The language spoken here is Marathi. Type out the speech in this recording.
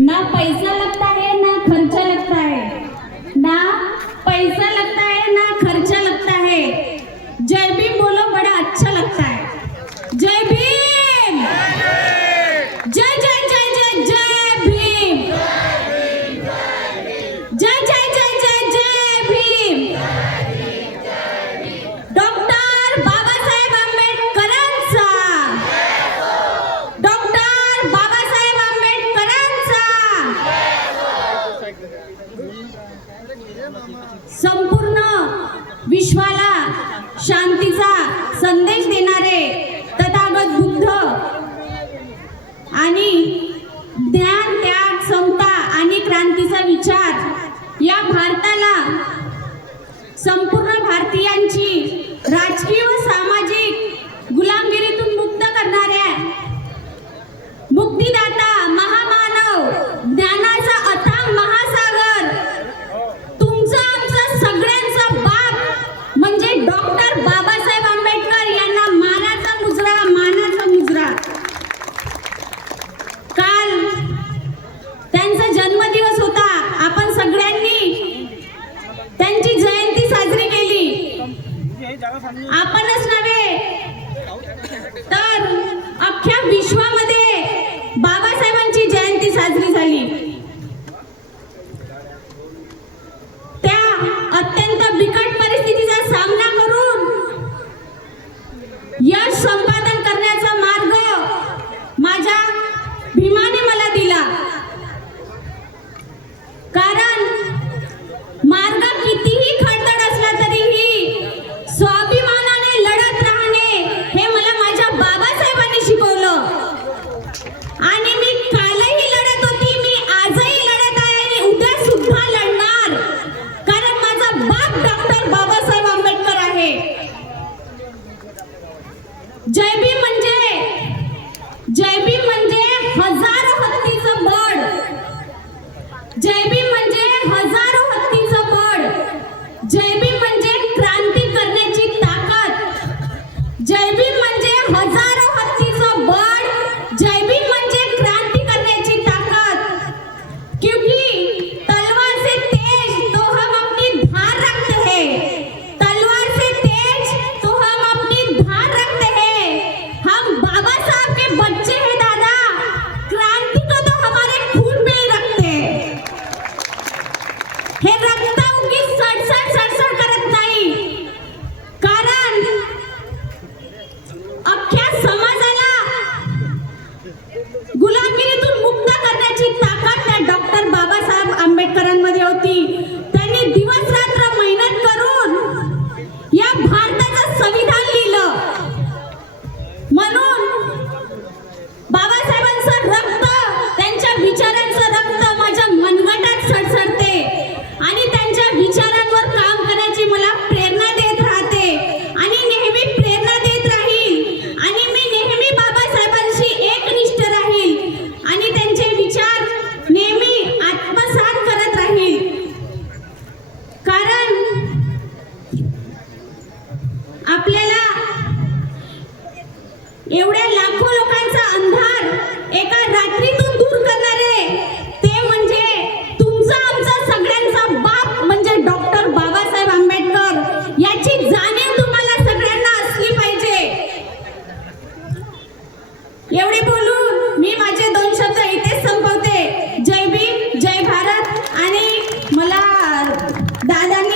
ना पैसा लगता है ना खर्चा लगता है, ना पैसा लगता है ना खर्चा लगता है। जय भीम बोलो, बड़ा अच्छा लगता है। जय भीम, जय जय जय जय जय भीम, जय जय जय जय जय भीम। डॉक्टर बाबासाहेब आंबेडकरांचा, डॉक्टर बाबासाहेब आंबेडकरांचा। संपूर्ण विश्वाला शांतीचा संदेश देणारे तथागत बुद्ध आणि ज्ञान, त्याग, समता आणि क्रांतीचा विचार या भारताला, संपूर्ण भारतीयांची राजकीय व सामाजिक गुलामगिरीतून मुक्त करणाऱ्या मुक्तिदाता, महामानव, ज्ञानाचा अथांग महासागर, तुमचा आमचा सगळ्यांचा बाप म्हणजे डॉक्टर बाबासाहेब आंबेडकर यांना मानाचा मुजरा, मानाचा मुजरा। काल त्यांचा जन्मदिवस होता, आपण सगळ्यांनी त्यांची जयंती साजरी केली। आपणच नव्हे तर अख्ख्या विश्वामध्ये बाबासाहेबांची जयंती साजरी झाली। त्या अत्यंत बिकट परिस्थितीचा सामना करून यश संपादन करण्याचा मार्ग माझ्या भीमाने मला दिला। कारण मार्ग कितीही खडतर असला तरीही स्वाभिमानाने लढत राहणे हे मला माझ्या बाबासाहेबांनी शिकवलं। आणि मी कालही लढत होती, मी आजही लढत आहे आणि उद्या सुद्धा लढणार, कारण माझा बाप डॉक्टर बाबासाहेब आंबेडकर आहे। जय भीम म्हणजे, जय भीम म्हणजे हजारो हत्तीचं बळ, जय भीम म्हणजे हजारो हत्तीचं बळ, जय भीम म्हणजे क्रांती करण्याची ताकद, जय भीम म्हणजे हजारो हत्तीचं बळ, जय भीम म्हणजे क्रांती करण्याची ताकद। क्योंकि तलवार से तेज तो हम अपनी धार रखते हैं, तलवार से तेज तो हम अपनी धार रखते हैं। हम बाबा साहब के बच्चे हैं दादा, क्रांति को तो हमारे खून में ही रखते हैं। हे रक्त उगीच सडसड करत नाही, कारण अख्ख्या समाजाला गुलामगिरीतून मुक्त करण्याची ताकद त्या डॉक्टर बाबासाहेब आंबेडकरांमध्ये होती। त्यांनी दिवस रात्र मेहनत करून या भारताचं संविधान लिहिलं। म्हणून बाबासाहेबांचं रक्त, त्यांच्या विचार